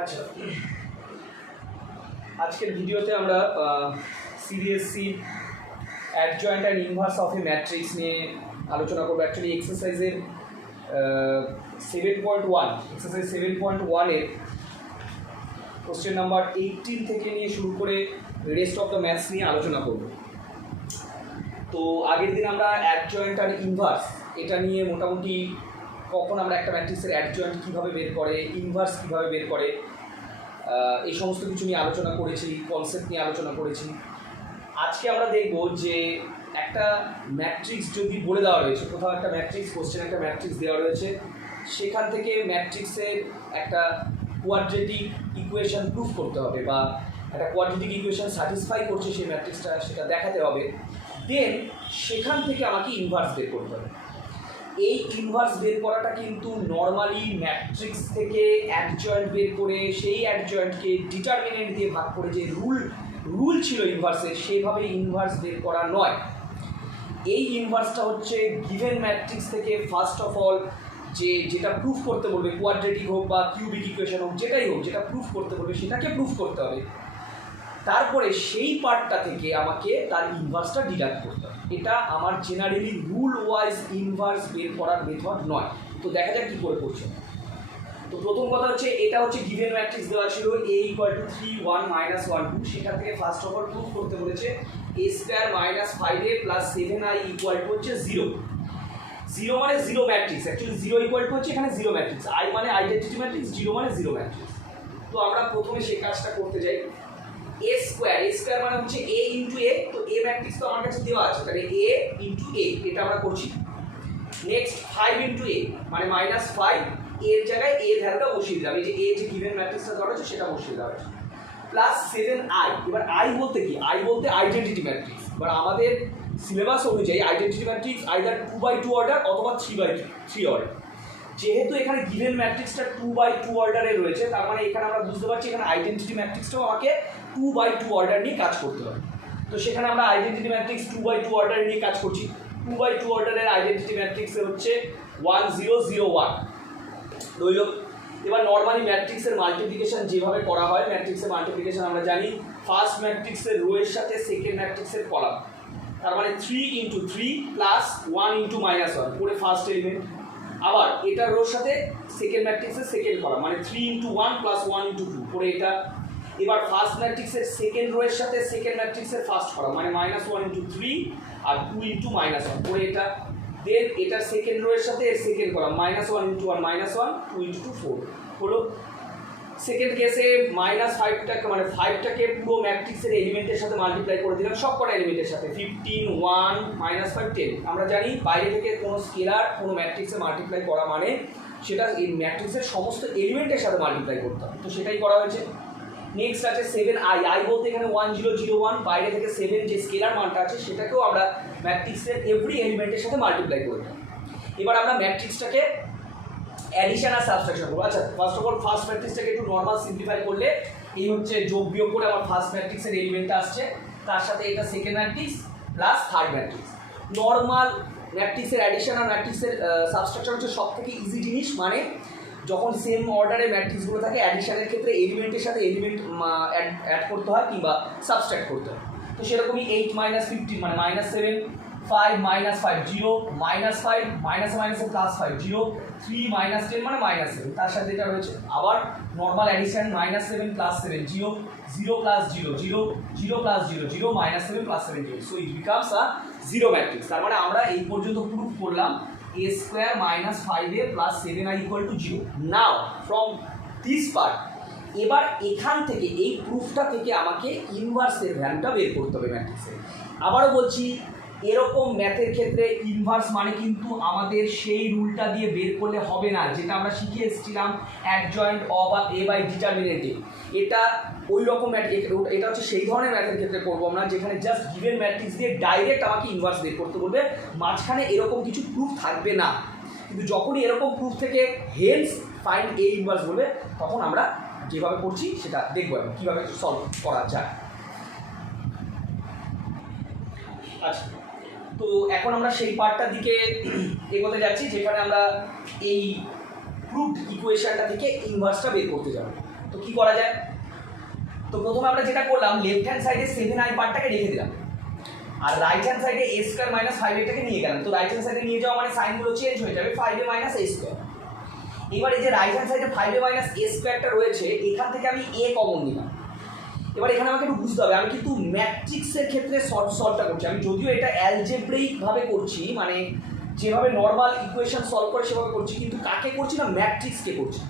আচ্ছা, আজকের ভিডিওতে আমরা CBSE adjoint and inverse of A matrix নিয়ে আলোচনা করবো। অ্যাকচুয়ালি এক্সারসাইজের 7.1 এক্সারসাইজ 7.1-এর কোশ্চেন নাম্বার 18 থেকে নিয়ে শুরু করে রেস্ট অফ দ্য ম্যাথস নিয়ে আলোচনা করব। তো আগের দিন আমরা অ্যাডজয়েন্ট আর ইনভার্স এটা নিয়ে মোটামুটি কখন আমরা একটা ম্যাট্রিক্সের অ্যাডজয়েন্ট কীভাবে বের করে, ইনভার্স কীভাবে বের করে, এই সমস্ত কিছু নিয়ে আলোচনা করেছি, কনসেপ্ট নিয়ে আলোচনা করেছি। আজকে আমরা দেখব যে একটা ম্যাট্রিক্স যদি বলে দেওয়া রয়েছে, কোথাও একটা ম্যাট্রিক্স কোশ্চেন একটা ম্যাট্রিক্স দেওয়া রয়েছে, সেখান থেকে ম্যাট্রিক্সের একটা কোয়াড্রেটিক ইকুয়েশন প্রুফ করতে হবে বা একটা কোয়াড্রেটিক ইকুয়েশন স্যাটিসফাই করছে সেই ম্যাট্রিক্সটা, সেটা দেখাতে হবে। দেন সেখান থেকে আমাকে ইনভার্স বের করতে হবে। এই ইনভার্স বের করাটা কিন্তু নর্মালি ম্যাট্রিক্স থেকে অ্যাডজয়েন্ট বের করে সেই অ্যাডজয়েন্টকে ডিটারমিনেন্ট দিয়ে ভাগ করে যে রুল ছিল ইনভার্সের, সেইভাবে ইনভার্স বের করা নয়। এই ইনভার্সটা হচ্ছে গিভেন ম্যাট্রিক্স থেকে ফার্স্ট অফ অল যেটা প্রুফ করতে বলবে, কোয়াড্রেটিক হোক বা কিউবিক ইকুয়েশন হোক, যেটাই হোক, যেটা প্রুফ করতে বলবে সেটাকে প্রুফ করতে হবে। তারপরে সেই পার্টটা থেকে আমাকে তার ইনভার্সটা ডিডাক্ট করতে হবে। এটা আমার জেনারেলি রুল ওয়াইজ ইনভার্স বের করার মেথড নয়। তো দেখা যাক কী করে করছে। তো প্রথম কথা হচ্ছে, এটা হচ্ছে গিভেন ম্যাট্রিক্স দেওয়া ছিল a = 3 1 - 1 2। সেখান থেকে ফার্স্ট অফ অল প্রুফ করতে বলেছে a² - 5a + 7i = হচ্ছে 0। 0 মানে 0 ম্যাট্রিক্স। অ্যাকচুয়ালি 0 = হচ্ছে এখানে 0 ম্যাট্রিক্স। i মানে আইডেন্টিটি ম্যাট্রিক্স, 0 মানে 0 ম্যাট্রিক্স। তো আমরা প্রথমে সেই কাজটা করতে যাই। a² মানে হচ্ছে a × a। তো a ম্যাট্রিক্স তো আমার কাছে দেওয়া আছে, তাহলে a × a এটা আমরা করছি। নেক্সট 5 × a মানে -5, এর জায়গায় a ভ্যালুটা বসিয়ে দিলাম। এই যে a যে গিভেন ম্যাট্রিক্সটা ধরা হচ্ছে সেটা বসিয়ে দেওয়া হচ্ছে। Plus 7i। এবার i বলতে কি? i বলতে আইডেন্টিটি ম্যাট্রিক্স। এবার আমাদের সিলেবাস অনুযায়ী আইডেন্টিটি ম্যাট্রিক্স আইদার 2/2 অর্ডার অথবা 3/3 অর্ডার। যেহেতু এখানে গিভেন ম্যাট্রিক্সটা 2/2 অর্ডারে রয়েছে, তার মানে এখানে আমরা বুঝতে পারছি এখানে আইডেন্টিটি ম্যাট্রিক্সটাও আমাকে 2/2 অর্ডার নিয়ে কাজ করতে হবে। তো সেখানে আমরা আইডেন্টিটি ম্যাট্রিক্স 2/2 অর্ডার নিয়ে কাজ করছি। 2/2 অর্ডারের আইডেন্টিটি ম্যাট্রিক্সে হচ্ছে 1 0 0 1 রইল। এবার নর্মালি ম্যাট্রিক্সের মাল্টিপ্লিকেশন যেভাবে করা হয়, ম্যাট্রিক্সের মাল্টিপ্লিকেশন আমরা জানি ফার্স্ট ম্যাট্রিক্সের রো এর সাথে সেকেন্ড ম্যাট্রিক্সের কলাম, তার মানে 3 × 3 + 1 × -1 করে ফার্স্ট এলিমেন্ট। আবার এটার রোর সাথে সেকেন্ড ম্যাট্রিক্সের সেকেন্ড কলাম, মানে 3 × 1 + 1 × 2 করে এটা। এবার ফার্স্ট ম্যাট্রিক্সের সেকেন্ড রো এর সাথে সেকেন্ড ম্যাট্রিক্সের ফার্স্ট কলাম, মানে -1 × 3 আর 2 × -1 করে এটা। দেন এটার সেকেন্ড রো এর সাথে এর সেকেন্ড কলাম, -1 × 1 -1 2 × 2 4 হলো। সেকেন্ড কেসে -5টাকে মানে 5টাকে পুরো ম্যাট্রিক্সের এলিমেন্টের সাথে মাল্টিপ্লাই করে দিলাম, সব কটা এলিমেন্টের সাথে। 15 1 -5 10। আমরা জানি বাইরে থেকে কোনো স্কেলার কোনো ম্যাট্রিক্সে মাল্টিপ্লাই করা মানে সেটা এই ম্যাট্রিক্সের সমস্ত এলিমেন্টের সাথে মাল্টিপ্লাই করতে হবে। তো সেটাই করা হয়েছে। নেক্সট আছে 7i। i বলতে এখানে 1 0 0 1, বাইরে থেকে 7 যে স্কেলার মানটা আছে সেটাকেও আমরা ম্যাট্রিক্সের এভরি এলিমেন্টের সাথে মাল্টিপ্লাই করে দিলাম। এবার আমরা ম্যাট্রিক্সটাকে অ্যাডিশন আর সাবট্রাকশন করবো। আচ্ছা, ফার্স্ট অফ অল ফার্স্ট ম্যাট্রিক্সটাকে একটু নর্মাল সিম্পলিফাই করলে এই হচ্ছে যোগ বিয়োগ করে আমার ফার্স্ট ম্যাট্রিক্সের এলিমেন্টটা আসছে, তার সাথে এটা second matrix plus third matrix. Normal ম্যাট্রিক্সের অ্যাডিশন আর ম্যাট্রিক্সের সাবট্রাকশন হচ্ছে সব থেকে ইজি জিনিস। মানে যখন সেম অর্ডারে ম্যাট্রিক্সগুলো থাকে, অ্যাডিশনের ক্ষেত্রে এলিমেন্টের সাথে এলিমেন্ট অ্যাড করতে হয় কিংবা সাবস্ট্রাক্ট করতে হয়। তো সেরকমই 8 - 15 মানে -7, 5 - 5 0, -5 -5 +5 0, 3 - 10 মানে -7, তার সাথে এটা রয়েছে। আবার normal addition -7 + 7 0, 0 + 0 0, 0 + 0 0, -7 + 7 0। So it becomes a zero matrix. তার মানে আমরা এই পর্যন্ত প্রুফ করলাম a² - 5a + 7i = 0। Now from this part, এবার এখান থেকে এই প্রুফটা থেকে আমাকে ইনভার্সের ভ্যালুটা বের করতে হবে ম্যাট্রিক্সের। আবারও বলছি, এরকম ম্যাথের ক্ষেত্রে ইনভার্স মানে কিন্তু আমাদের সেই রুলটা দিয়ে বের করলে হবে না যেটা আমরা শিখে এসেছিলাম অ্যাডজয়েন্ট অফ এ বাই ডিটারমিনেন্টে। এটা ওই রকম এটা হচ্ছে সেই ধরনের ম্যাথের ক্ষেত্রে করবো আমরা, যেখানে জাস্ট গিভেন ম্যাট্রিক্স দিয়ে ডাইরেক্ট আমাকে ইনভার্স বের করতে বলবে, মাঝখানে এরকম কিছু প্রুফ থাকবে না। কিন্তু যখনই এরকম প্রুফ থেকে হেন্স ফাইন্ড এ ইনভার্স বলবে, তখন আমরা যেভাবে করছি সেটা দেখবো এবং কীভাবে সলভ করা যায়। আচ্ছা, তো এখন আমরা সেই পার্টটার দিকে এগোতে যাচ্ছি যেখানে আমরা এই প্রুফড ইকুয়েশনটা থেকে ইনভার্সটা বের করতে যাব। তো কি করা যায়? তো প্রথমে আমরা যেটা করলাম, লেফট হ্যান্ড সাইডে 7i পার্টটাকে রেখে দিলাম, আর রাইট হ্যান্ড সাইডে a স্কয়ার মাইনাস 5aটাকে নিয়ে গেলাম। তো রাইট হ্যান্ড সাইডে নিয়ে যাওয়া মানে সাইনগুলো চেঞ্জ হয়ে যাবে, 5a মাইনাস a স্কয়ার। এবার এই যে রাইট হ্যান্ড সাইডে 5a মাইনাস a স্কয়ারটা রয়েছে, এখান থেকে আমি a কমন নিলাম। এবার এখানে আমাকে একটু বুঝতে হবে, আমি কিন্তু ম্যাট্রিক্সের ক্ষেত্রে সলভটা করছি। আমি যদিও এটা অ্যালজেব্রিক ভাবে করছি, মানে যেভাবে নর্মাল ইকুয়েশন সলভ করে সেভাবে করছি, কিন্তু কাকে করছি না, ম্যাট্রিক্সকে করছি।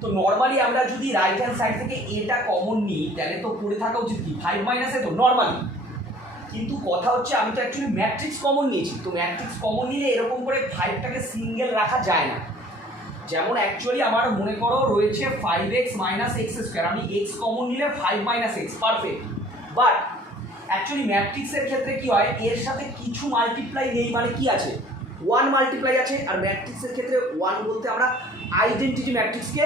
তো নর্মালি আমরা যদি রাইট হ্যান্ড সাইড থেকে এটা কমন নিই, তাহলে তো পড়ে থাকা উচিত কি 5 মাইনাসে, তো নর্মালি। কিন্তু কথা হচ্ছে আমি তো অ্যাকচুয়ালি ম্যাট্রিক্স কমন নিয়েছি। তো ম্যাট্রিক্স কমন নিলে এরকম করে 5টাকে সিঙ্গেল রাখা যায় না। যেমন অ্যাকচুয়ালি আমার মনে করো রয়েছে 5x মাইনাস এক্স স্কোয়ার, আমি x কমন নিলে 5 minus x, perfect. But actually ম্যাট্রিক্সের ক্ষেত্রে কি হয়, এর সাথে কিছু মাল্টিপ্লাই নেই, মানে কি আছে, 1 মাল্টিপ্লাই আছে। আর ম্যাট্রিক্সের ক্ষেত্রে 1 বলতে আমরা আইডেন্টিটি ম্যাট্রিক্সকে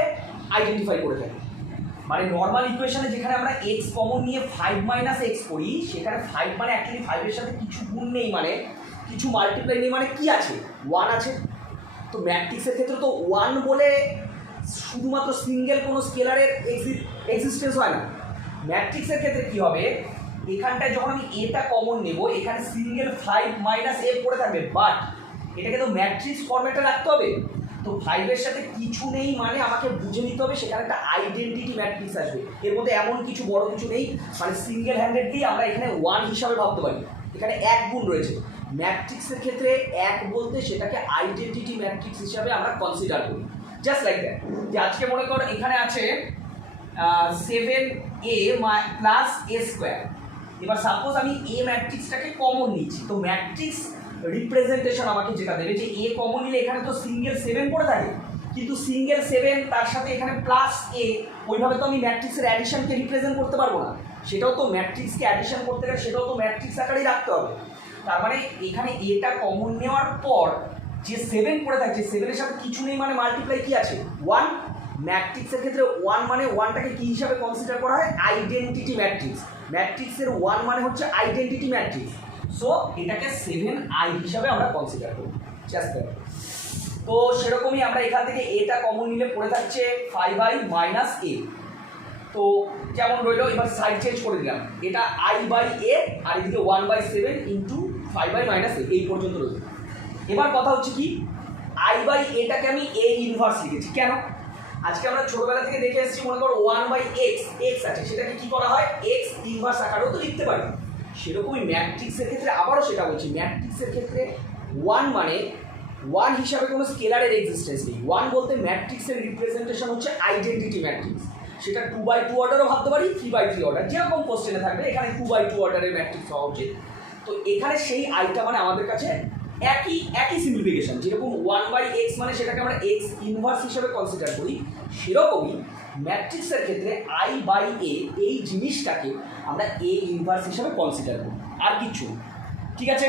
আইডেন্টিফাই করে থাকি। মানে নর্মাল ইকুয়েশনে যেখানে আমরা x কমন নিয়ে 5 মাইনাস এক্স করি, সেখানে 5 মানে অ্যাকচুয়ালি 5 এর সাথে কিছু গুণ নেই, মানে কিছু মাল্টিপ্লাই নেই, মানে কি আছে, 1 আছে। তো ম্যাট্রিক্সের ক্ষেত্রে তো 1 বলে শুধুমাত্র সিঙ্গেল কোনো স্কেলারের এক্সিস্টেন্স হয় না। ম্যাট্রিক্সের ক্ষেত্রে কি হবে, এখানটায় যখন আমি এটা কমন নেব, এখানে সিঙ্গেল 5 মাইনাস এ পড়ে থাকবে, বাট এটাকে তো ম্যাট্রিক্স ফরম্যাটে রাখতে হবে। তো 5 এর সাথে কিছু নেই মানে আমাকে বুঝে নিতে হবে সেখানে একটা আইডেন্টিটি ম্যাট্রিক্স আসবে। এর মধ্যে এমন কিছু বড় কিছু নেই, মানে সিঙ্গেল হ্যান্ডেডলি আমরা এখানে 1 হিসাবে ভাবতে পারি। এখানে 1 গুণ রয়েছে। ম্যাট্রিক্সের ক্ষেত্রে 1 বলতে সেটাকে আইডেন্টিটি ম্যাট্রিক্স হিসাবে আমরা কনসিডার করি, জাস্ট লাইক দ্যাট। যে আজকে মনে করো এখানে আছে 7a প্লাস a স্কোয়ার। এবার সাপোজ আমি a ম্যাট্রিক্সটাকে কমন নিচ্ছি, তো ম্যাট্রিক্স রিপ্রেজেন্টেশন আমাকে যেটা দেবে, যে a কমন নিলে এখানে তো সিঙ্গেল 7 পড়ে থাকে, কিন্তু সিঙ্গেল 7 তার সাথে এখানে প্লাস a, ওইভাবে তো আমি ম্যাট্রিক্সের অ্যাডিশনকে রিপ্রেজেন্ট করতে পারবো না। সেটাও তো ম্যাট্রিক্সকে অ্যাডিশন করতে গেলে সেটাও তো ম্যাট্রিক্স আকারেই রাখতে হবে। তার মানে এখানে এটা কমন নেওয়ার পর যে 7 পড়ে থাকছে, 7-এর সাথে কিছু নেই মানে মাল্টিপ্লাই কি আছে, 1। ম্যাট্রিক্সের ক্ষেত্রে 1 মানে 1টাকে কি হিসাবে কনসিডার করা হয়, আইডেন্টিটি ম্যাট্রিক্স। ম্যাট্রিক্সের 1 মানে হচ্ছে আইডেন্টিটি ম্যাট্রিক্স। সো এটাকে 7i হিসাবে আমরা কনসিডার করি, জাস্ট দ্যাট। তো সেরকমই আমরা এখান থেকে এটা কমন নিলে পড়ে থাকছে 5i মাইনাস a। তো যেমন রইল, এবার সাইড চেঞ্জ করে দিলাম, এটা i/a আর এদিকে 1/7 ইন্টু 5i মাইনাস a, এই পর্যন্ত রইল। এবার কথা হচ্ছে কি, i/aটাকে আমি a ইনভার্স লিখেছি কেন, আজকে আমরা ছোটবেলা থেকে দেখে এসেছি, মনে করো 1/x x আছে, সেটাকে কি করা হয়, x ইনভার্স আকারেও তো লিখতে পারি। সেরকমই ম্যাট্রিক্সের ক্ষেত্রে আবারও সেটা বলছি, ম্যাট্রিক্সের ক্ষেত্রে 1 মানে 1 হিসাবে কোনো স্কেলারের এক্সিস্টেন্স নেই। 1 বলতে ম্যাট্রিক্সের রিপ্রেজেন্টেশন হচ্ছে আইডেন্টিটি ম্যাট্রিক্স। সেটা 2/2 অর্ডারও ভাবতে পারি, 3/3 অর্ডার, যেরকম কোশ্চেনে থাকবে এখানে 2/2 অর্ডারের ম্যাট্রিক্স হওয়া উচিত। তো এখানে সেই আইটা মানে আমাদের কাছে একই সিম্পলিফিকেশন, যেরকম 1/x মানে সেটাকে আমরা x ইনভার্স হিসেবে কনসিডার করি, সেরকমই ম্যাট্রিক্সের ক্ষেত্রে i/a এই জিনিসটাকে আমরা a ইনভার্স হিসেবে কনসিডার করি, আর কিছু। ঠিক আছে,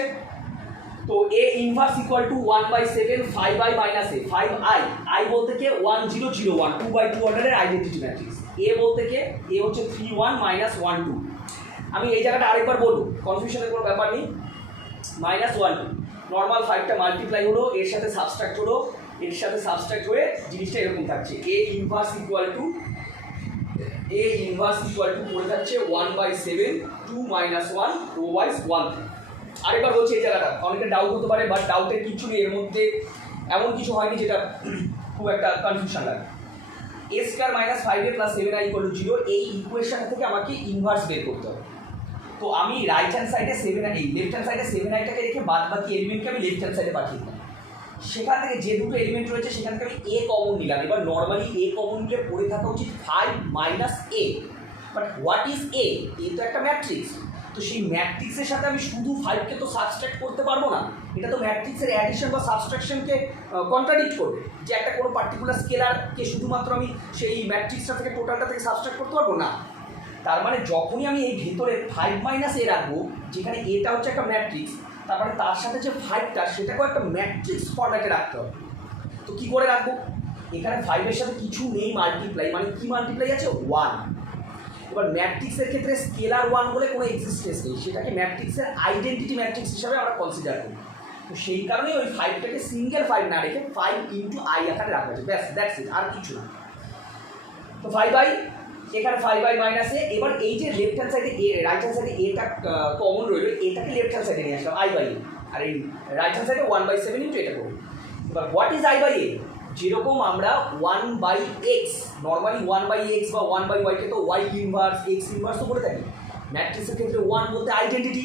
তো a inverse equal to 1/7 5i minus a, 5i, i বলতে কে 1 0 0 1, 2/2 অর্ডারের আইডেন্টিটি ম্যাট্রিক্স। a বলতে কে, a হচ্ছে 3 1 মাইনাস 1 2। আমি এই জায়গাটা আরেকবার বলবো, কনফিউশনের কোনো ব্যাপার নেই, মাইনাস 1 2, নর্মাল 5টা মাল্টিপ্লাই হলো, এর সাথে সাবস্ট্রাক্ট হলো, এর সাথে সাবস্ট্রাক্ট হয়ে জিনিসটা এরকম থাকছে, a ইনভার্স ইকুয়াল টু পড়ে থাকছে 1/7 2 মাইনাস 1 2/1। আরেকবার বলছি এই জায়গাটা, অনেকটা ডাউট হতে পারে, বাট ডাউটের কিছু নেই, এর মধ্যে এমন কিছু হয়নি যেটা খুব একটা কনফিউশন লাগে। a square minus 5a plus 7i equal to 0, এই ইকুয়েশন থেকে আমাকে ইনভার্স বের করতে হবে। তো আমি রাইট হ্যান্ড সাইডে 7i, লেফট হ্যান্ড সাইডে 7iটাকে রেখে বাদ বাকি এলিমেন্টকে আমি লেফট হ্যান্ড সাইডে পাঠিয়ে দিলাম। সেখান থেকে যে দুটো এলিমেন্ট রয়েছে সেখান থেকে আমি a কমন নিলাম। এবার নর্মালি a কমন নিলে পড়ে থাকা উচিত 5 minus a, but what is a? তো একটা ম্যাট্রিক্স। তো সেই ম্যাট্রিক্সের সাথে আমি শুধু 5কে তো সাবস্ট্রাক্ট করতে পারবো না, এটা তো ম্যাট্রিক্সের অ্যাডিশন বা সাবস্ট্রাকশনকে কন্ট্রাডিক্ট করবে, যে একটা কোনো পার্টিকুলার স্কেলারকে শুধুমাত্র আমি সেই ম্যাট্রিক্সটা থেকে টোটালটা থেকে সাবস্ট্রাক্ট করতে পারবো না। তার মানে যখনই আমি এই ভেতরে 5 মাইনাস a রাখবো, যেখানে এটা হচ্ছে একটা ম্যাট্রিক্স, তার মানে তার সাথে যে 5টা সেটাকেও একটা ম্যাট্রিক্স ফরম্যাটে রাখতে হবে। তো কী করে রাখবো, এখানে 5-এর সাথে কিছু নেই মাল্টিপ্লাই, মানে কি মাল্টিপ্লাই আছে, 1। এবার ম্যাট্রিক্সের ক্ষেত্রে স্কেলার 1 বলে কোনো এক্সিস্টেন্স নেই, সেটাকে ম্যাট্রিক্সের আইডেন্টিটি ম্যাট্রিক্স হিসাবে আমরা কনসিডার করি। তো সেই কারণেই ওই 5টাকে সিঙ্গেল 5 না রেখে 5 ইন্টু i আকারে রাখা হয়েছে, ব্যাস, দ্যাটস ইট, আর কিছু না। তো 5/, এখানে 5/, -a, এবার এই যে লেফট হ্যান্ড সাইডে এ, রাইট হ্যান্ড সাইডে এটা কমন রইল, এটাকে লেফট হ্যান্ড সাইডে নিয়ে আসলাম i/a, আর এই রাইট হ্যান্ড সাইডে 1/7 ইন্টু এটা করবো। এবার হোয়াট ইজ i/a? যেরকম আমরা 1/x, নর্মালি 1/x বা 1/y কে তো y ইনভার্স x ইনভার্স তো বলে থাকি, ম্যাট্রিক্সের ক্ষেত্রে 1 বলতে আইডেন্টিটি,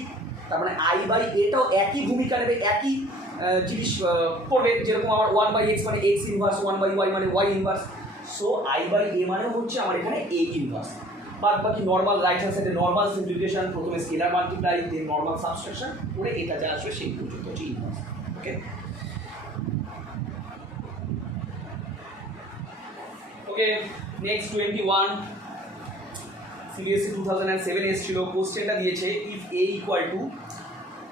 তার মানে i/a-টাও একই ভূমিকা নেবে, একই জিনিস করবে। যেরকম আমার 1/x মানে x ইনভার্স, 1/y মানে y ইনভার্স, সো i/a মানে হচ্ছে আমার এখানে a ইনভার্স। বাদ বাকি নর্মাল রাইট হ্যান্ড সাইডে নর্মাল সিম্পলিফিকেশন, প্রথমে স্কেলার মাল্টিপ্লাই, দেন নর্মাল সাবট্রাকশন করে এটা যা আসবে সেই পর্যন্ত হচ্ছে ইনভার্স। ওকে, ওকে, নেক্সট 21 সিবিএসসি 2007 এসেছিল, কোশ্চেনটা দিয়েছে if a equal to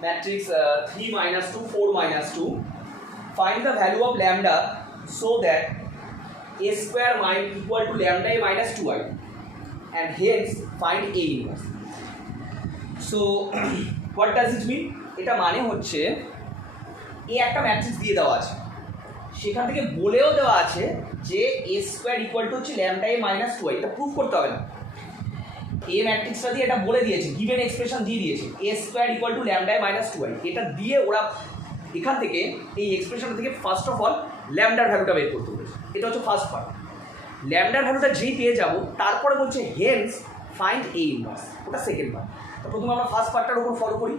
matrix 3 - 2 4 - 2 find the value of lambda so that a square equal to lambda a minus 2i and hence find a inverse. So what does it mean? এটা মানে হচ্ছে এ একটা matrix দিয়ে দেওয়া আছে, সেখান থেকে বলেও দেওয়া আছে যে a স্কোয়ার ইকুয়াল টু হচ্ছে ল্যামডা a minus 2i, এটা প্রুফ করতে হবে না, এ ম্যাট্রিক্সটা দিয়ে এটা বলে দিয়েছে, গিভেন এক্সপ্রেশন দিয়ে দিয়েছে a square equal to lambda a minus 2i, এটা দিয়ে ওরা এখান থেকে এই এক্সপ্রেশন থেকে ফার্স্ট অফ অল ল্যামডার ভ্যালুটা বের করতে বলেছে। এটা হচ্ছে ফার্স্ট পার্ট। ল্যামডার ভ্যালুটা যেই পেয়ে যাবো তারপরে বলছে হেন্স ফাইন্ড এ ইনভার্স, ওটা সেকেন্ড পার্ট। তো প্রথমে আমরা ফার্স্ট পার্টটার উপর ফলো করি।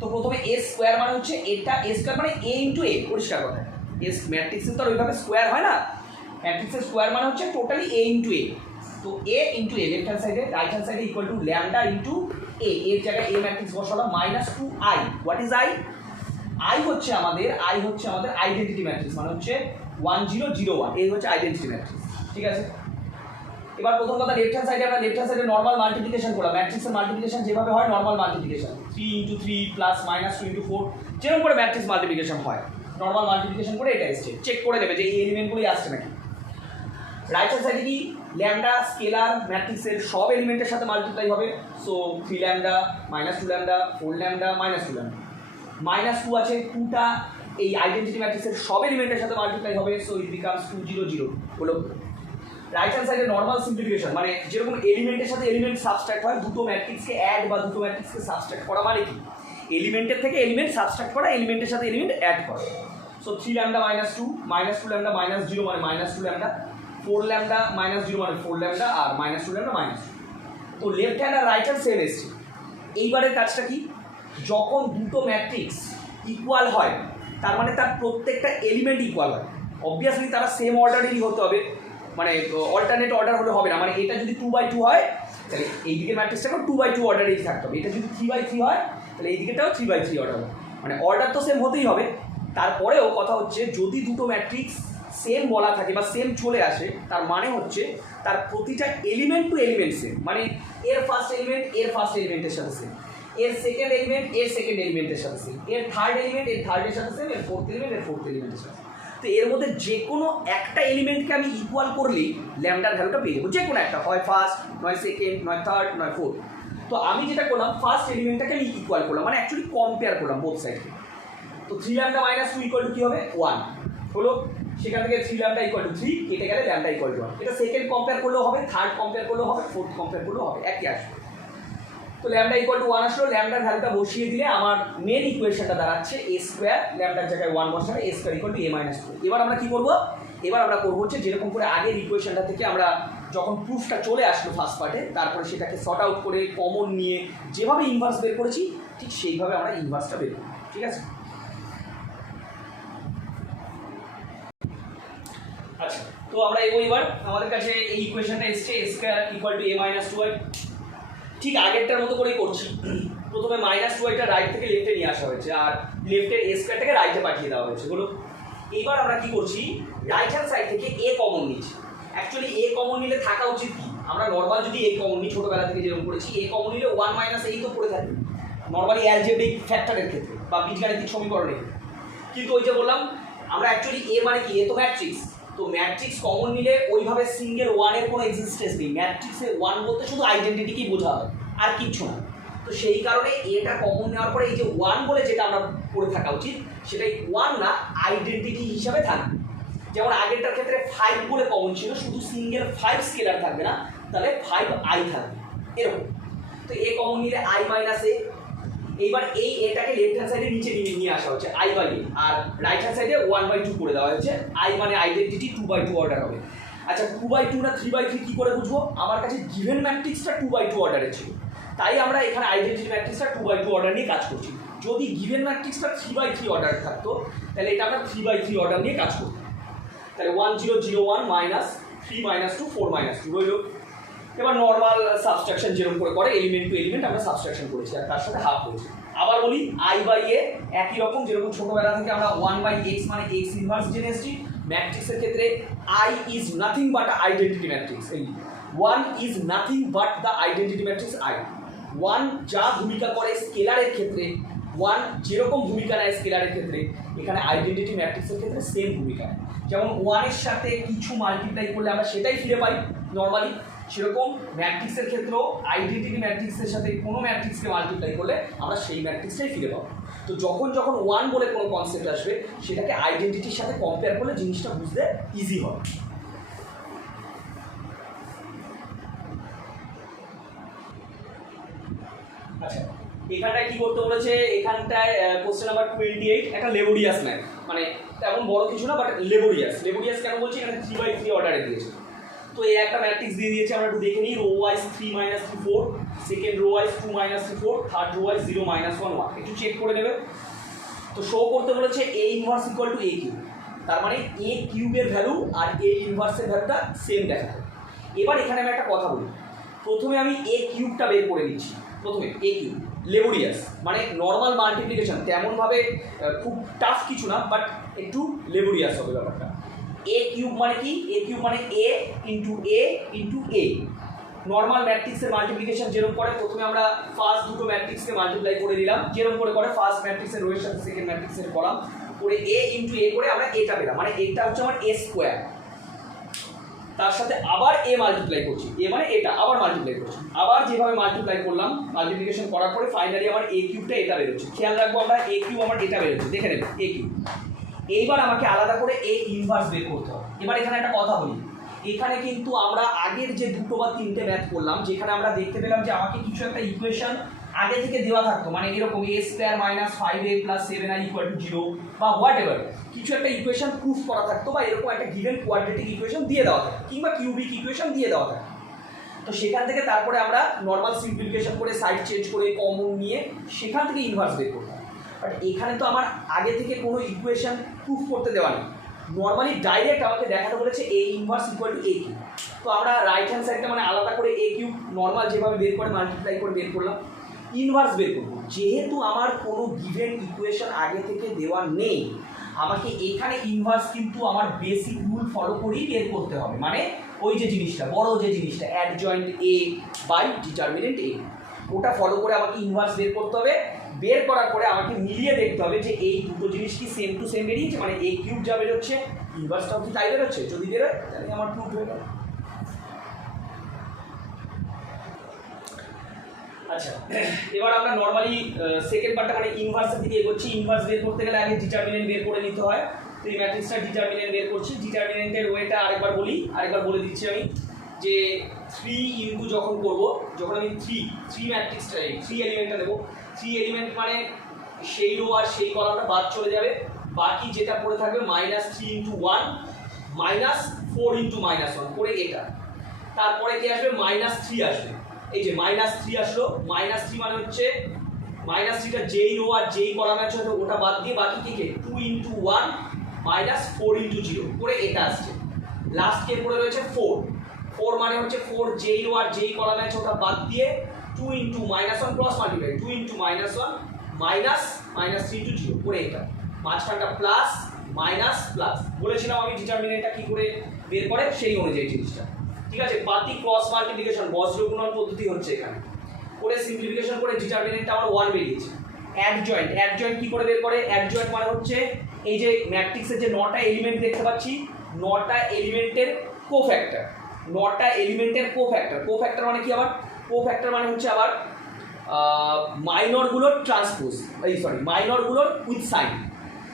তো প্রথমে এ স্কোয়ার মানে হচ্ছে এটা, এ স্কোয়ার মানে এ ইন্টু এ, পরিষ্কার কথা, এস ম্যাট্রিক্সের তো আর ওইভাবে স্কোয়ার হয় না, ম্যাট্রিক্সের স্কোয়ার মানে হচ্ছে টোটালি এ ইন্টু এ। তো এ ইন্টু এ লেফট হ্যান্ড সাইডে, রাইট হ্যান্ড সাইডে ইকুয়াল টু ল্যামডা ইন্টু এ, এর জায়গায় এ ম্যাট্রিক্স বসালাম -2i। What is I? I হচ্ছে আমাদের আইডেন্টিটি ম্যাট্রিক্স, মানে হচ্ছে 1 0 0 1, এই হচ্ছে আইডেন্টিটি ম্যাট্রিক্স। ঠিক আছে, এবার প্রথম কথা লেফট হ্যান্ড সাইডে আমরা লেফট হ্যান্ড সাইডে নর্মাল মাল্টিপ্লিকেশন করলাম, ম্যাট্রিক্সের মাল্টিপ্লিকেশন যেভাবে হয় নর্মাল মাল্টিপ্লিকেশন, 3 × 3 প্লাস -2 × 4, যেরকম করে ম্যাট্রিক্স মাল্টিপ্লিকেশন হয় নর্মাল মাল্টিপ্লিকেশন করে এটা এসছে, চেক করে নেবে যে এই এলিমেন্টগুলোই আসছে নাকি। রাইট হ্যান্ড সাইডে কি ল্যামডা স্কেলার ম্যাট্রিক্সের সব এলিমেন্টের সাথে মাল্টিপ্লাই হবে, so 3 lambda -2 lambda 4 lambda -2 lambda, -2 আছে 2টা এই আইডেন্টিটি ম্যাট্রিক্সের সব এলিমেন্টের সাথে মাল্টিপ্লাই হবে, সো ইট বিকামস 2 0 0 হলো। রাইট হ্যান্ড সাইডে নর্মাল সিম্পলিফিকেশন, মানে যেরকম এলিমেন্টের সাথে এলিমেন্ট সাবস্ট্রাক্ট হয়, দুটো ম্যাট্রিক্সকে অ্যাড বা দুটো ম্যাট্রিক্সকে সাবস্ট্রাক্ট করা মানে কি এলিমেন্টের থেকে এলিমেন্ট সাবস্ট্রাক্ট করা, এলিমেন্টের সাথে এলিমেন্ট অ্যাড করা। সো 3 ল্যামডা -2 ল্যামডা -0 মানে -2 ল্যামডা, 4 ল্যামডা -0 মানে 4 ল্যামডা, আর -2 ল্যামডা -2। তো লেফট হ্যান্ড আর রাইট হ্যান্ড সেম এসছে। এইবারের কাজটা কি, যখন দুটো ম্যাট্রিক্স ইকুয়াল হয় তার মানে তার প্রত্যেকটা এলিমেন্ট ইকুয়াল হয়, অবভিয়াসলি তারা সেম অর্ডারেরই হতে হবে, মানে অল্টারনেট অর্ডার হলে হবে না। মানে এটা যদি 2/2 হয় তাহলে এই দিকের ম্যাট্রিক্সটাকেও 2/2 অর্ডারেই থাকতে হবে, এটা যদি 3/3 হয় তাহলে এই দিকেটাও 3/3 অর্ডার হবে, মানে অর্ডার তো সেম হতেই হবে। তারপরেও কথা হচ্ছে যদি দুটো ম্যাট্রিক্স সেম বলা থাকে বা সেম চলে আসে তার মানে হচ্ছে তার প্রতিটা এলিমেন্ট টু এলিমেন্ট সেম, মানে এর ফার্স্ট এলিমেন্ট এর ফার্স্ট এলিমেন্টের সাথে সেম, এর সেকেন্ড এলিমেন্ট এর সেকেন্ড এলিমেন্টের সাথে সেম, এর থার্ড এলিমেন্ট এর থার্ডের সাথে সেম, এর ফোর্থ এলিমেন্ট এর ফোর্থ এলিমেন্টের সাথে। তো এর মধ্যে যে কোনো একটা এলিমেন্টকে আমি ইকুয়াল করলেই ল্যামডার ভ্যালুটা পেয়ে যাবো, যে কোনো একটা, হয় ফার্স্ট নয় সেকেন্ড নয় থার্ড নয় ফোর্থ। তো আমি যেটা করলাম ফার্স্ট এলিমেন্টটাকে আমি ইকুয়াল করলাম, মানে অ্যাকচুয়ালি কম্পেয়ার করলাম বোথ সাইডকে। তো 3 ল্যামডা -2 ইকুয়াল টু কী হবে 1 হলো, সেখান থেকে 3 ল্যামডা ইকুয়াল টু 3 কেটে গেলে ল্যামডা ইকুয়াল টু 1। এটা সেকেন্ড কম্পেয়ার করলেও হবে, থার্ড কম্পেয়ার করলেও হবে, ফোর্থ কম্পেয়ার করলেও হবে, একই আসবে। তো ল্যামডা ইকুয়াল টু 1 আসলো, ল্যামডার ভ্যালুটা বসিয়ে দিলে আমার মেন ইকুয়েশনটা দাঁড়াচ্ছে a স্কোয়ার, ল্যামডার জায়গায় 1 বসাবে, a square equal to a -2। এবার আমরা কি করব, এবার আমরা করবো হচ্ছে যেরকম করে আগের ইকুয়েশনটা থেকে আমরা যখন প্রুফটা চলে আসলো ফার্স্ট পার্টে, তারপরে সেটাকে সর্ট আউট করে কমন নিয়ে যেভাবে ইনভার্স বের করেছি ঠিক সেইভাবে আমরা ইনভার্সটা বের করব। ঠিক আছে, আচ্ছা তো আমরা এবার আমাদের কাছে এই ইকুয়েশনটা এসছে a square equal to a -2i, ঠিক আগেরটার মতো করেই করছি। প্রথমে -2iটা রাইট থেকে লেফটে নিয়ে আসা হয়েছে, আর লেফটের a স্কোয়ারটাকে রাইটে পাঠিয়ে দেওয়া হয়েছে বলো। এইবার আমরা কি করছি, রাইট হ্যান্ড সাইড থেকে a কমন নিচ্ছি। অ্যাকচুয়ালি a কমন নিলে থাকা উচিত কি, আমরা নর্মাল যদি a কমন নিই ছোটোবেলা থেকে যেরকম করেছি, a কমন নিলে 1 - এই তো পড়ে থাকবে নর্মালি অ্যালজেব্রিক ফ্যাক্টরের ক্ষেত্রে বা বীজগাণিতিক সমীকরণের ক্ষেত্রে। কিন্তু ওই যে বললাম আমরা অ্যাকচুয়ালি a মানে কি, a তো ম্যাট্রিক্স, তো ম্যাট্রিক্স কমন নিলে ওইভাবে সিঙ্গেল ওয়ানের কোনো এক্সিস্টেন্স নেই, ম্যাট্রিক্সে 1 বলতে শুধু আইডেন্টিটিকেই বোঝা হয় আর কিচ্ছু না। তো সেই কারণে এটা কমন নেওয়ার পরে এই যে 1 বলে যেটা আমরা পড়ে থাকা উচিত সেটাই 1 না আইডেন্টিটি হিসাবে থাকবে। যেমন আগেরটার ক্ষেত্রে 5 বলে কমন ছিল, শুধু সিঙ্গেল 5 স্কেলার থাকবে না, তাহলে 5i থাকবে এরকম। তো এ কমন নিলে i মাইনাস এ। এইবার এই এটাকে লেফট হ্যান্ড সাইডে নিচে নিয়ে আসা হচ্ছে i বাই এ, আর রাইট হ্যান্ড সাইডে 1/2 করে দেওয়া হয়েছে। i মানে আইডেন্টিটি 2/2 অর্ডার হবে। আচ্ছা 2/2 না 3/3 কি করে বুঝবো? আমার কাছে গিভেন ম্যাট্রিক্সটা 2/2 অর্ডারে ছিল, তাই আমরা এখানে আইডেন্টিটি ম্যাট্রিক্সটা 2/2 অর্ডার নিয়ে কাজ করছি। যদি গিভেন ম্যাট্রিক্সটা 3/3 অর্ডার থাকতো তাহলে এটা আমরা 3/3 অর্ডার নিয়ে কাজ করতাম। তাহলে 1 0 0 1 মাইনাস 3 মাইনাস 2 4 মাইনাস 2 রইল। এবার নর্মাল সাবস্ট্রাকশন যেরকম করে এলিমেন্ট টু এলিমেন্ট আমরা সাবস্ট্রাকশন করেছি, আর তার সাথে হাফ হয়েছে। আবার বলি i বাই এ একই রকম, যেরকম ছোটবেলা থেকে আমরা 1/x মানে x ইনভার্স জেনে এসেছি। ম্যাট্রিক্সের ক্ষেত্রে i is nothing but identity matrix, এই 1 is nothing but the identity matrix i। 1 যা ভূমিকা করে স্কেলারের ক্ষেত্রে, 1 যেরকম ভূমিকা নেয় স্কেলারের ক্ষেত্রে, এখানে আইডেন্টিটি ম্যাট্রিক্সের ক্ষেত্রে সেম ভূমিকা নেয়। যেমন 1 এর সাথে কিছু মাল্টিপ্লাই করলে আমরা সেটাই ফিরে পাই নর্মালি, সেরকম ম্যাট্রিক্সের ক্ষেত্রেও আইডেন্টিটি ম্যাট্রিক্সের সাথে কোনো ম্যাট্রিক্সকে মাল্টিপ্লাই করলে আমরা সেই ম্যাট্রিক্সটাই ফিরে পাবো। তো যখন 1 বলে কোনো কনসেপ্ট আসবে সেটাকে আইডেন্টিটির সাথে কম্পেয়ার করলে জিনিসটা বুঝতে ইজি হবে। আচ্ছা এখানটায় কি করতে বলেছে, এখানটায় কোশ্চেন নাম্বার 28 একটা লেবোরিয়াস ম্যাথ, মানে তেমন বড় কিছু না বাট লেবোরিয়াস কেন বলছি, এখানে 3/3 অর্ডারে দিয়েছে। তো এই একটা ম্যাট্রিক্স দিয়ে দিয়েছে, আমরা একটু দেখে নিই। Rho wise 3 - 3 4, second rho wise 2 - 3 4, third rho wise 0 - 1 1, একটু চেক করে নেবে। তো শো করতে বলেছে a inverse equal to a cube, তার মানে a কিউবের ভ্যালু আর a ইনভার্সের ভ্যালুটা সেম দেখাবে। এবার এখানে আমি একটা কথা বলি, প্রথমে আমি a কিউবটা বের করে নিচ্ছি। প্রথমে a কিউব লেবোরিয়াস মানে নর্মাল মাল্টিপ্লিকেশন, তেমনভাবে খুব টাফ কিছু না, বাট একটু লেবোরিয়াস হবে ব্যাপারটা। a কিউব মানে কি? a কিউব মানে a ইন্টু a। নর্মাল ম্যাট্রিক্সের মাল্টিপ্লিকেশন যেরকম করে, প্রথমে আমরা ফার্স্ট দুটো ম্যাট্রিক্সকে মাল্টিপ্লাই করে দিলাম, যেরকম করে ফার্স্ট ম্যাট্রিক্সের রোয়ের সাথে সেকেন্ড ম্যাট্রিক্সের কলাম করে a ইন্টু a করে আমরা এটা পেলাম, মানে এটা হচ্ছে আমার a স্কোয়ার। তার সাথে আবার a মাল্টিপ্লাই করছি, a মানে এটা আবার মাল্টিপ্লাই করছি, আবার যেভাবে মাল্টিপ্লাই করলাম মাল্টিপ্লিকেশন করার পরে ফাইনালি আমার a কিউবটা এটা বেরোচ্ছে। খেয়াল রাখবো আমরা a কিউব আমার এটা বেরোচ্ছে, দেখে নেব a কিউব। এইবার আমাকে আলাদা করে a ইনভার্স বের করতে হবে। এবার এখানে একটা কথা বলি, এখানে কিন্তু আমরা আগের যে দুটো বা তিনটে ম্যাথ করলাম, যেখানে আমরা দেখতে পেলাম যে আমাকে কিছু একটা ইকুয়েশন আগে থেকে দেওয়া থাকতো, মানে এরকম a square minus 5a plus 7i equal to 0 বা হোয়াট এভার, কিছু একটা ইকুয়েশন প্রুফ করা থাকতো, বা এরকম একটা গিভেন কোয়াড্রেটিক ইকুয়েশন দিয়ে দেওয়া থাকতো, কিংবা কিউবিক ইকুয়েশন দিয়ে দেওয়া থাকতো। তো সেখান থেকে তারপরে আমরা নর্মাল সিম্পলিফিকেশন করে সাইড চেঞ্জ করে কমন নিয়ে সেখান থেকে ইনভার্স বের করতাম। বাট এখানে তো আমার আগে থেকে কোনো ইকুয়েশন প্রুফ করতে দেওয়া নেই, নর্মালি ডাইরেক্ট আমাকে দেখাতে বলেছে a inverse equal to a cube. তো আমরা রাইট হ্যান্ড সাইডটা মানে আলাদা করে a কিউব নর্মাল যেভাবে বের করে মাল্টিপ্লাই করে বের করলাম, ইনভার্স বের করবো। যেহেতু আমার কোনো গিভেন ইকুয়েশন আগে থেকে দেওয়া নেই, আমাকে এখানে ইনভার্স কিন্তু আমার বেসিক রুল ফলো করেই বের করতে হবে, মানে ওই যে জিনিসটা বড় যে জিনিসটা adjoint a by determinant a, ওটা ফলো করে আমাকে ইনভার্স বের করতে হবে। বের করার পরে আমাকে মিলিয়ে দেখতে হবে যে এই দুটো জিনিস কি সেম টু সেম বেরিয়েছে, মানে a কিউব যা বেরোচ্ছে ইনভার্সটাও কি তাই বেরোচ্ছে। যদি বেরোয় তাহলে আমার প্রুফ হয়ে গেল। আচ্ছা এবার আমরা নর্মালি সেকেন্ড পার্টটা মানে ইনভার্সের দিকে এগোচ্ছি। ইনভার্স বের করতে গেলে আগে ডিটারমিনেন্ট বের করে নিতে হয়। তো এই ম্যাট্রিক্সটা ডিটারমিনেন্ট বের করছি। ডিটারমিনেন্টের ওয়েটা আরেকবার বলে দিচ্ছি আমি, যে 3 ইনটু যখন করবো, যখন আমি 3 ম্যাট্রিক্সটা 3 এলিমেন্টটা দেবো, 3 এলিমেন্ট মানে সেই রো আর সেই কলামটা বাদ চলে যাবে, বাকি যেটা পড়ে থাকবে -3 ইন্টু 1 -4 ইন্টু -1 করে এটা। তারপরে কি আসবে? -3 আসবে। এই যে -3 আসলো, -3 মানে হচ্ছে -3টা যেই রো আর যেই কলাম আছে ওটা বাদ দিয়ে বাকি কি 2 ইন্টু 1 -4 ইন্টু 0 করে এটা আসছে। লাস্ট কে পড়ে রয়েছে 4 মানে হচ্ছে 4 যেই রো আর যেই কলাম আছে ওটা বাদ দিয়ে 2 into -1 cross multiply 2 into -1 -3 into 0 করে এটা। মাঝখানটা প্লাস মাইনাস প্লাস। বলেছিলাম আমি ডিটারমিনেন্টটা কি করে বের করে সেই অনুযায়ী জিনিসটা, ঠিক আছে। পাতি ক্রস মাল্টিপ্লিকেশন বজ্র গুণন পদ্ধতি হচ্ছে এখানে, করে সিম্পলিফিকেশন করে ডিটারমিনেন্টটা আমার 1 বেরিয়েছে। অ্যাডজয়েন্ট কি করে বের করে? অ্যাডজয়েন্ট মানে হচ্ছে এই যে ম্যাট্রিক্সের যে 9টা এলিমেন্ট দেখতে পাচ্ছি, 9টা এলিমেন্টের কোফ্যাক্টর, 9টা এলিমেন্টের কোফ্যাক্টর মানে কি? আবার কোফ্যাক্টর মানে হচ্ছে আবার মাইনরগুলোর ট্রান্সপোজ, মাইনরগুলোর উইথ সাইন।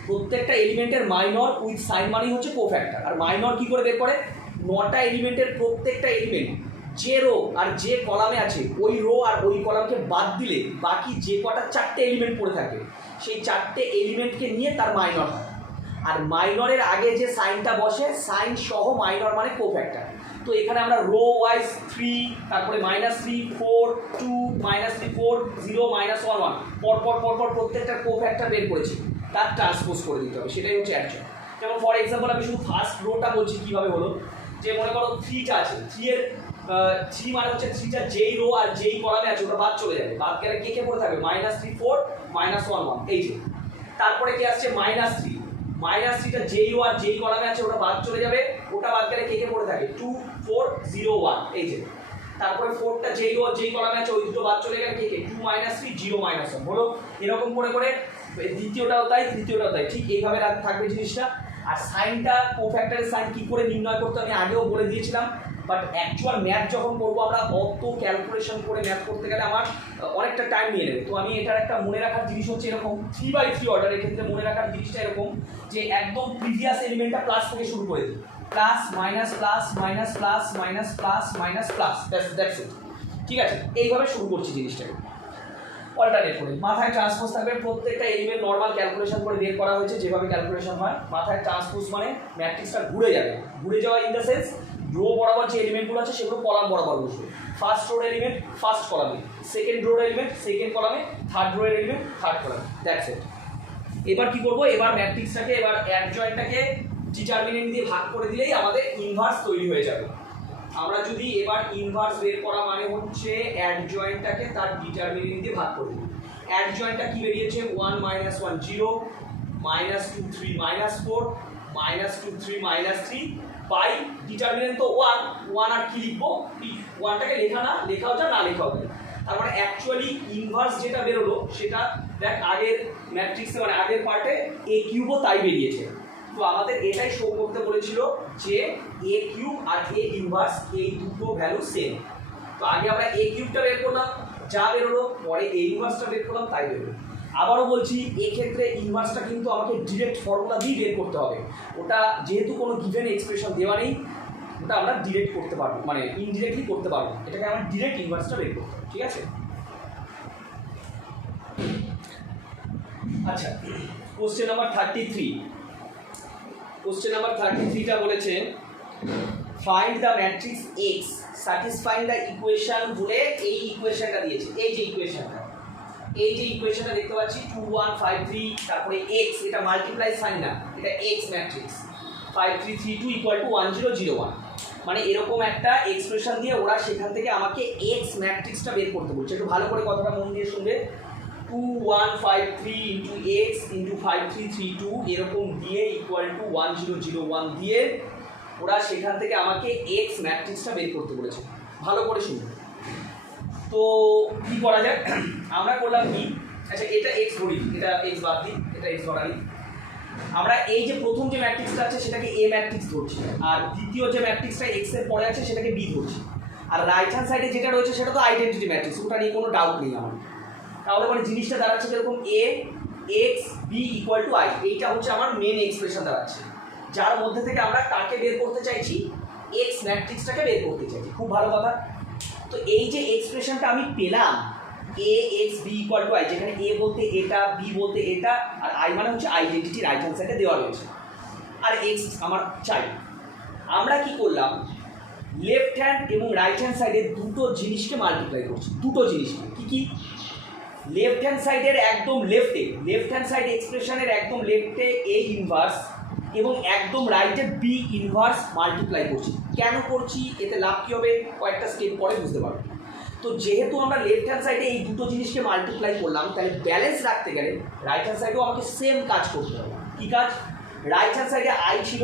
প্রত্যেকটা এলিমেন্টের মাইনর উইথ সাইন মানেই হচ্ছে কোফ্যাক্টর। আর মাইনর কি করে বের করে, 9টা এলিমেন্টের প্রত্যেকটা এলিমেন্ট যে রো আর যে কলামে আছে ওই রো আর ওই কলামকে বাদ দিলে বাকি যে কটা 4টে এলিমেন্ট পড়ে থাকে সেই 4টে এলিমেন্টকে নিয়ে তার মাইনর হয়। আর মাইনরের আগে যে সাইনটা বসে, সাইন সহ মাইনর মানে কোফ্যাক্টর। তো এখানে আমরা রো ওয়াইজ 3, তারপরে -3 4 2 -3 4 0 -1 1 পরপর প্রত্যেকটা কোফ্যাক্টর বের করেছি, তার ট্রান্সপোজ করে দিতে হবে, সেটাই হচ্ছে অ্যাকশন। যেমন ফর এক্সাম্পল আমি শুধু ফার্স্ট রোটা বলছি কীভাবে হলো, যে মনে করো 3টা আছে, 3 মানে হচ্ছে 3টা যেই রো আর যেই কলামে আছে ওটা বাদ চলে যাবে, বাদ গেলে কে পড়ে থাকবে -3 4 -1 1 এই যে। তারপরে কি আসছে -3টা যেই রো আর যেই কলামে আছে ওটা বাদ চলে যাবে, ওটা বাদ গেলে কে পড়ে থাকে 2 4 0 1 এই যে। তারপরে 4টা যেই রো আর যেই কলামে আছে ওই দুটো বাদ চলে গেলে কে 2 -3 0 -1 হলো। এরকম করে দ্বিতীয়টাও তাই, তৃতীয়টাও তাই, ঠিক এইভাবে থাকবে জিনিসটা। আর সাইনটা, কোফ্যাক্টরের সাইন কি করে নির্ণয় করতে আমি আগেও বলে দিয়েছিলাম, বাট অ্যাকচুয়াল ম্যাথ যখন করবো আমরা অত ক্যালকুলেশন করে ম্যাথ করতে গেলে আমার অনেকটা টাইম নিয়ে নেবে। তো আমি এটার একটা মনে রাখার জিনিস হচ্ছে এরকম 3/3 অর্ডারের ক্ষেত্রে মনে রাখার জিনিসটা এরকম যে একদম প্রিভিয়াস এলিমেন্টটা প্লাস থেকে শুরু করে দিই, plus minus plus minus plus minus plus minus plus, that's it. ঠিক আছে, এইভাবে শুরু করছি জিনিসটাকে অল্টারনেট করে। মাথায় ট্রান্সপোজ থাকবে, প্রত্যেকটা এলিমেন্ট নর্মাল ক্যালকুলেশন করে বের করা হয়েছে যেভাবে ক্যালকুলেশন হয়। মাথায় ট্রান্সপোজ মানে ম্যাট্রিক্সটা ঘুরে যাবে, ঘুরে যাওয়া ইন দ্য সেন্স রো বরাবর যে এলিমেন্টগুলো আছে সেগুলো কলাম বরাবর বসবে। ফার্স্ট রোর এলিমেন্ট ফার্স্ট কলামে, সেকেন্ড রোর এলিমেন্ট সেকেন্ড কলামে, থার্ড রোর এলিমেন্ট থার্ড কলামে, দ্যাটস ইট। এবার কি করবো, এবার ম্যাট্রিক্সটাকে, এবার অ্যাডজয়েন্টটাকে ডিটারমিনেন্ট দিয়ে ভাগ করে দিলেই আমাদের ইনভার্স তৈরি হয়ে যাবে। আমরা যদি এবার ইনভার্স বের করা মানে হচ্ছে অ্যাডজয়েন্টটাকে তার ডিটারমিনেন্ট দিয়ে ভাগ করে দিই। অ্যাডজয়েন্টটা কি বেরিয়েছে 1 -1 0 -2 3 -4 -2 3 -3 বাই ডিটারমিনেন্ট তো 1 আর কি লিখবো, 1টাকে লেখাও যায় না লেখাও যায়। তার মানে অ্যাকচুয়ালি ইনভার্স যেটা বেরোলো সেটা দেখ আগের ম্যাট্রিক্সে মানে আগের পার্টে a কিউবও তাই বেরিয়েছে। তো আমাদের এটাই শো করতে বলেছিল যে a কিউব আর a ইনভার্স এই দুটো ভ্যালু সেম। তো আগে আমরা a কিউবটা বের করলাম, যা বেরোলো, পরে a ইনভার্সটা বের করলাম, তাই বেরোলো। আবারও বলছি, এক্ষেত্রে ইনভার্সটা কিন্তু আমাকে ডিরেক্ট ফর্মুলা দিয়ে বের করতে হবে। ওটা যেহেতু কোনো গিভেন এক্সপ্রেশন দেওয়া নেই, ওটা আমরা ডিরেক্ট করতে পারবো, মানে ইনডিরেক্টলি করতে পারবো। এটাকে আমরা ডিরেক্ট ইনভার্সটা বের করতে হবে, ঠিক আছে? আচ্ছা, কোশ্চেন নাম্বার 33। কোশ্চেন নাম্বার 33টা বলেছে find the matrix x satisfying the equation বলে এই ইকুয়েশনটা দিয়েছে। এই যে ইকুয়েশনটা দেখতে পাচ্ছি 2 1 5 3, তারপরে x, এটা মাল্টিপ্লাই সাইন না, এটা x ম্যাট্রিক্স 5 3 3 2 1 0 0 1, মানে এরকম একটা এক্সপ্রেশন দিয়ে ওরা সেখান থেকে আমাকে x ম্যাট্রিক্সটা বের করতে বলছে। একটু ভালো করে কথাটা মন দিয়ে শুনবে। 2 1 5 3 ইন্টু x ইন্টু 5 3 3 2 এরকম দিয়ে ইকুয়াল টু 1 0 0 1 দিয়ে ওরা সেখান থেকে আমাকে x ম্যাট্রিক্সটা বের করতে বলেছে। ভালো করে শুনবে। তো কি করা যায়, আমরা করলাম কি, আচ্ছা এটা x ধরি, এটা x বাদ দিই, এটা x ধরাই। আমরা এই যে প্রথম যে ম্যাট্রিক্সটা আছে সেটাকে a ম্যাট্রিক্স ধরছি, আর দ্বিতীয় যে ম্যাট্রিক্সটা x এর পরে আছে সেটাকে b ধরছি। আর রাইট হ্যান্ড সাইডে যেটা রয়েছে সেটা তো আইডেন্টিটি ম্যাট্রিক্স, ওটা নিয়ে কোনো ডাউট নেই আমার। তাহলে মানে জিনিসটা দাঁড়াচ্ছে যেরকম a x b equal to i, এইটা হচ্ছে আমার মেন এক্সপ্রেশন দাঁড়াচ্ছে, যার মধ্যে থেকে আমরা কাকে বের করতে চাইছি, x ম্যাট্রিক্সটাকে বের করতে চাইছি। খুব ভালো কথা। তো এই যে এক্সপ্রেশনটা আমি পেলাম a x b equal to i, যেখানে a বলতে এটা, b বলতে এটা, আর i মানে হচ্ছে আইডেন্টিটি রাইট হ্যান্ড সাইডে দেওয়া রয়েছে, আর x আমার চাই। আমরা কি করলাম, লেফট হ্যান্ড এবং রাইট হ্যান্ড সাইডে দুটো জিনিসকে মাল্টিপ্লাই করছি, দুটো জিনিসকে। কি কি, লেফট হ্যান্ড সাইডের একদম লেফটে, লেফট হ্যান্ড সাইড এক্সপ্রেশনের একদম লেফটে a ইনভার্স এবং একদম রাইটে b ইনভার্স মাল্টিপ্লাই করছি। কেন করছি, এতে লাভ কী হবে কয়েকটা স্টেপ পরে বুঝতে পারবো। তো যেহেতু আমরা লেফট হ্যান্ড সাইডে এই দুটো জিনিসকে মাল্টিপ্লাই করলাম, তাহলে ব্যালেন্স রাখতে গেলে রাইট হ্যান্ড সাইডেও আমাকে সেম কাজ করতে হবে। কী কাজ, রাইট হ্যান্ড সাইডে i ছিল,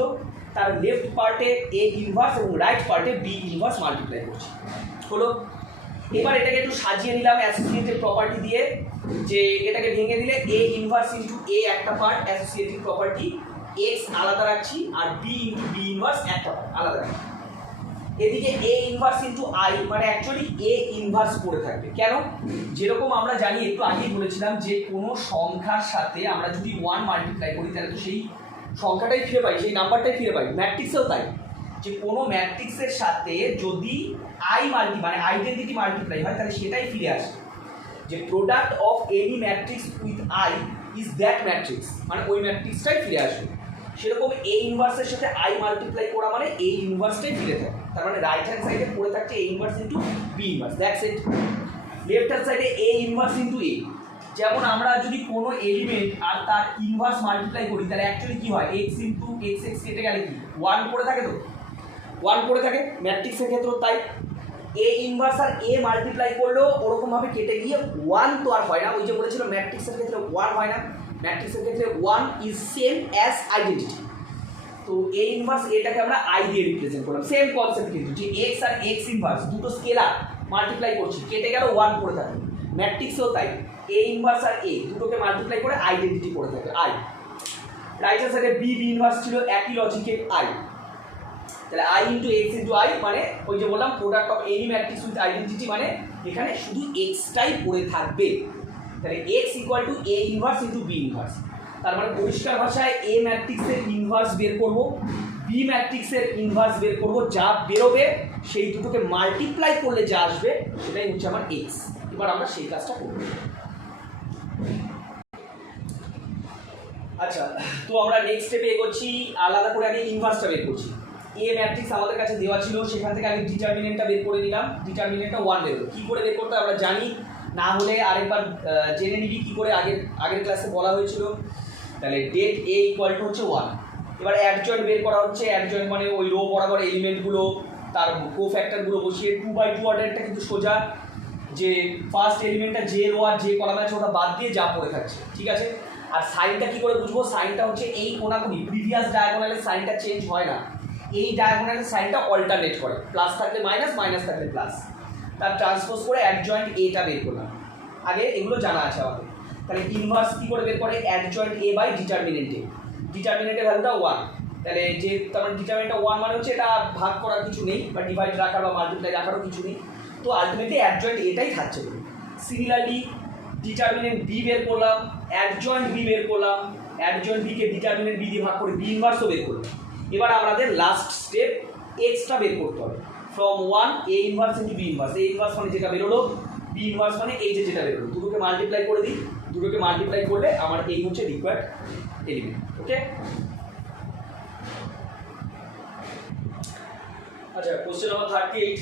তার লেফট পার্টে a ইনভার্স এবং রাইট পার্টে b ইনভার্স মাল্টিপ্লাই করছি। হলো, এবার এটাকে একটু সাজিয়ে নিলাম অ্যাসোসিয়েটিভ প্রপার্টি দিয়ে, যে এটাকে ভেঙে দিলে a ইনভার্স ইন্টু a একটা পার্ট অ্যাসোসিয়েটিভ প্রপার্টি, x আলাদা রাখছি, আর b ইন্টু b ইনভার্স একটা পার্ট আলাদা রাখছি। এদিকে এ ইনভার্স ইন্টু আই মানে অ্যাকচুয়ালি এ ইনভার্স পড়ে থাকবে। কেন? যেরকম আমরা জানি, একটু আগেই বলেছিলাম যে কোনো সংখ্যার সাথে আমরা যদি 1 মাল্টিপ্লাই করি তাহলে তো সেই সংখ্যাটাই ফিরে পাই, সেই নাম্বারটাই ফিরে পাই। ম্যাট্রিক্সেও তাই, যে কোনো ম্যাট্রিক্সের সাথে যদি আই মানে আইডেন্টিটি মাল্টিপ্লাই হয় তাহলে সেটাই ফিরে আসে, যে product of any matrix with I is that matrix, মানে ওই ম্যাট্রিক্সটাই ফিরে আসবে। সেরকম এ ইনভার্সের সাথে আই মাল্টিপ্লাই করা মানে এ ইনভার্সটাই ফিরে থাকে। তার মানে রাইট হ্যান্ড সাইডে পড়ে থাকছে A inverse into B inverse, that's it. Left hand সাইডে এ ইনভার্স ইন্টু এ। যেমন আমরা যদি কোনো এলিমেন্ট আর তার ইনভার্স মাল্টিপ্লাই করি তাহলে অ্যাকচুয়ালি কি হয়, এক্স ইন্টু এক্স এক্স কেটে গেলে কি 1 পড়ে থাকে, তো 1 পড়ে থাকে। ম্যাট্রিক্সের ক্ষেত্রেও তাই, A inverse R A multiply করলেও ওরকমভাবে কেটে গিয়ে 1 তো আর হয় না। ওই যে বলেছিল ম্যাট্রিক্সের ক্ষেত্রে 1 হয় না, ম্যাট্রিক্সের ক্ষেত্রে 1 ইজ সেম অ্যাজ আইডেন্টিটি। তো এ ইনভার্স এটাকে আমরা আই দিয়ে রিপ্রেজেন্ট করলাম। সেম কনসেপ্ট কিন্তু, যে এক্স আর এক্স ইনভার্স দুটো স্কেলার মাল্টিপ্লাই করছি, কেটে গেল 1 পড়ে থাকে। ম্যাট্রিক্সেও তাই, এ ইনভার্স আর এ দুটোকে মাল্টিপ্লাই করে আইডেন্টিটি পড়ে থাকে আই। রাইট হ্যান্ড সাইডে বি ইনভার্স ছিল একই লজিকে আই। তাহলে I into X into I মানে ওই যে বললাম product of any matrix with identity, মানে এখানে শুধু এক্সটাই পড়ে থাকবে। তাহলে X equal to A inverse into B inverse. তার মানে পরিষ্কার ভাষায় এ ম্যাট্রিক্সের ইনভার্স বের করব, বি ম্যাট্রিক্সের ইনভার্স বের করব, যা বেরোবে সেই দুটোকে মাল্টিপ্লাই করলে যা আসবে সেটাই হচ্ছে আমার এক্স। এবার আমরা সেই কাজটা করব। আচ্ছা, তো আমরা নেক্সট স্টেপে এগোচ্ছি। আলাদা করে আগে ইনভার্সটা বের করছি। এ ম্যাট্রিক্স আমাদের কাছে দেওয়া ছিল, সেখান থেকে আগে ডিটারমিনেন্টটা বের করে নিলাম। ডিটারমিনেন্টটা 1 বের হলো। কী করে বের করতে আমরা জানি, না হলে আরেকবার জেনে নিবি কী করে, আগের ক্লাসে বলা হয়েছিল। তাহলে ডেট এ ইকুয়াল টু হচ্ছে 1। এবার অ্যাডজয়েন্ট বের করা হচ্ছে। অ্যাডজয়েন্ট মানে ওই রো বরাবর এলিমেন্টগুলো তার কো-ফ্যাক্টরগুলো বসিয়ে 2/2 অর্ডারটা কিন্তু সোজা, যে ফার্স্ট এলিমেন্টটা যে রো আর যে কলাম আছে ওটা বাদ দিয়ে যা পড়ে থাকছে, ঠিক আছে। আর সাইনটা কী করে বুঝবো, সাইনটা হচ্ছে এই কোনাকুনি প্রিভিয়াস ডায়াগোনালের সাইনটা চেঞ্জ হয় না, এই ডায়াগোনালের সাইনটা অল্টারনেট করে, প্লাস থাকলে মাইনাস, মাইনাস থাকলে প্লাস। তার ট্রান্সপোজ করে অ্যাডজয়েন্ট এটা বের করলাম। আগে এগুলো জানা আছে আমাদের। তাহলে ইনভার্স কী করে বের করে, অ্যাডজয়েন্ট এ বাই ডিটারমিনেন্টে। ডিটারমিনেন্টের ভ্যালুটা 1। তাহলে যে তার মানে ডিটারমিনেন্টটা 1 মানে হচ্ছে এটা ভাগ করার কিছু নেই, বা ডিভাইড রাখার বা মাল্টিপ্লাই রাখারও কিছু নেই। তো আলটিমেটলি অ্যাডজয়েন্ট এটাই থাকছে। সিমিলারলি ডিটারমিনেন্ট বি বের করলাম, অ্যাডজয়েন্ট বি বের করলাম, অ্যাডজয়েন্ট বিকে ডিটারমিনেন্ট বি দিয়ে ভাগ করে বি ইনভার্সও বের করলাম। এবার আমাদের লাস্ট স্টেপ এক্সট্রা বের করতে হবে। From 1 A inverse into B inverse. A inverse মানে যেটা বেরোলো, বি ইনভার্স মানে এই যে যেটা বেরোলো, দুটোকে মাল্টিপ্লাই করে দিই। দুটোকে মাল্টিপ্লাই করলে আমার এই হচ্ছে রিকোয়ার্ড এলিমেন্ট। ওকে, আচ্ছা, কোশ্চেন নাম্বার 38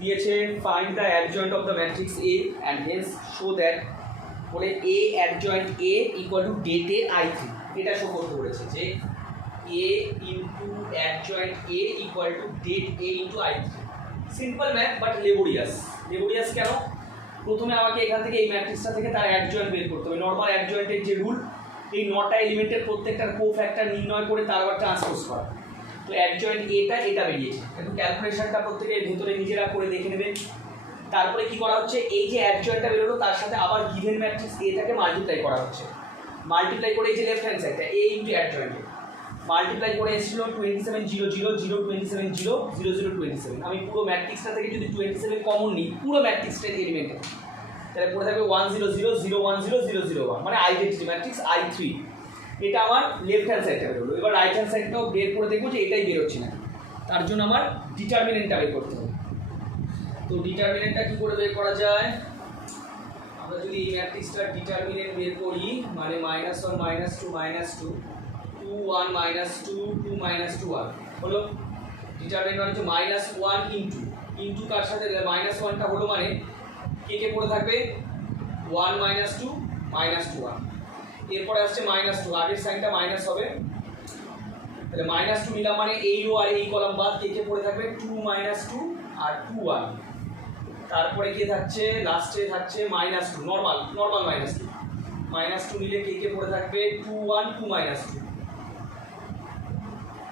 দিয়েছে, find the adjoint of the matrix A and hence show that, বলে A adjoint A equal to det A I3। এটা শো করতে বলেছে যে A into adjoint A equal to det A into I3। Simple math but laborious. Laborious কেন? প্রথমে আমাকে এখান থেকে এই ম্যাট্রিক্সটা থেকে তার অ্যাডজয়েন্ট বের করতে হবে। নর্মাল অ্যাডজয়েন্টের যে রুল, এই 9টা এলিমেন্টের প্রত্যেকটার কো-ফ্যাক্টর নির্ণয় করে তার আবার ট্রান্সপোজ করা। তো অ্যাডজয়েন্ট এটা বেরিয়েছে, কিন্তু ক্যালকুলেশনটা প্রত্যেকের ভেতরে নিজেরা করে দেখে নেবেন। তারপরে কি করা হচ্ছে, এই যে অ্যাডজয়েন্টটা বেরোলো তার সাথে আবার গিভেন ম্যাট্রিক্স এটাকে মাল্টিপ্লাই করা হচ্ছে। মাল্টিপ্লাই করে এই যে লেফট হ্যান্ড সাইডটা এ ইন্টু অ্যাডজয়েন্টে মাল্টিপ্লাই করে এসেছিল 27 0 0 0 27 0 0 0 27। আমি পুরো ম্যাট্রিক্সটা থেকে যদি 27 কমন নিই পুরো ম্যাট্রিক্সটার এলিমেন্টে, তাহলে পড়ে থাকবে 1 0 0 0 1 0 0 0 1, মানে আইডেন্টিটি ম্যাট্রিক্স I3। এটা আমার লেফট হ্যান্ড সাইডটা বেরোলো। এবার রাইট হ্যান্ড সাইডটাও বের করে দেখবো যে এটাই বেরোচ্ছে না। তার জন্য আমার ডিটারমিনেন্টটা বের করতে হবে। তো ডিটারমিনেন্টটা কী করে বের করা যায়, আমরা যদি এই ম্যাট্রিক্সটার ডিটারমিনেন্ট বের করি, মানে -1 -2 -2 2 1 -2 2 -2 1 হলো। ডিটারমিনেন্ট মানে হচ্ছে -1 ইন্টু তার সাথে -1টা হলো, মানে কে পড়ে থাকবে 1 -2 -2 1। এরপরে আসছে -2, আগের সাইনটা মাইনাস হবে, তাহলে -2 নিলাম, মানে এই রো আর এই কলাম বাদ কে পড়ে থাকবে 2 -2 আর 2 1। তারপরে কে থাকছে, লাস্টে থাকছে -2, নর্মাল -2 নিলে কে পড়ে থাকবে 2 1 2 -2।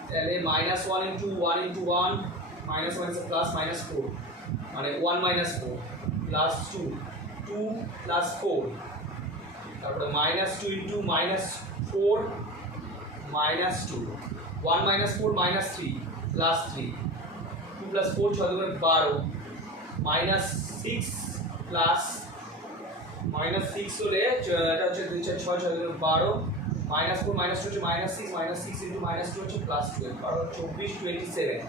তাহলে -1 ইন্টু 1 ইন্টু 1 -1 প্লাস -4, মানে 1 -4 প্লাস 2 2 প্লাস 4, তারপরে -2 ইন্টু -4 -2 1 -4 -3 প্লাস 3 2 প্লাস 4 6 দুগুণে 12 মাইনাস 6 প্লাস মাইনাস 6 হলে এটা হচ্ছে 2 4 6 6 দুগুণে 12 মাইনাস 4 মাইনাস 2 হচ্ছে মাইনাস 6 ইন্টু মাইনাস 2 হচ্ছে প্লাস 12 কারণ 24 27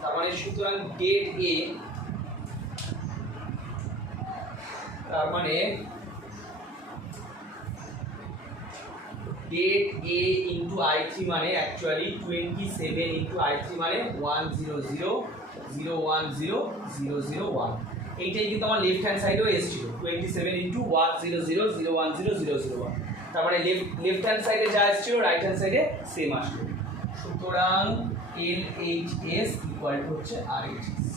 তার মানে সুতরাং ডেট এ তার মানে ডেট এ ইন্টু i3 মানে অ্যাকচুয়ালি 27 ইন্টু i3 মানে 10000100001 এইটাই কিন্তু আমার লেফট হ্যান্ড সাইডেও এসেছিল 27 ইন্টু 10000100001 তার মানে লেফট হ্যান্ড সাইডে যা এসেছিল রাইট হ্যান্ড সাইডে সেম আসলো সুতরাং LHS ইকুয়াল টু হচ্ছে RHS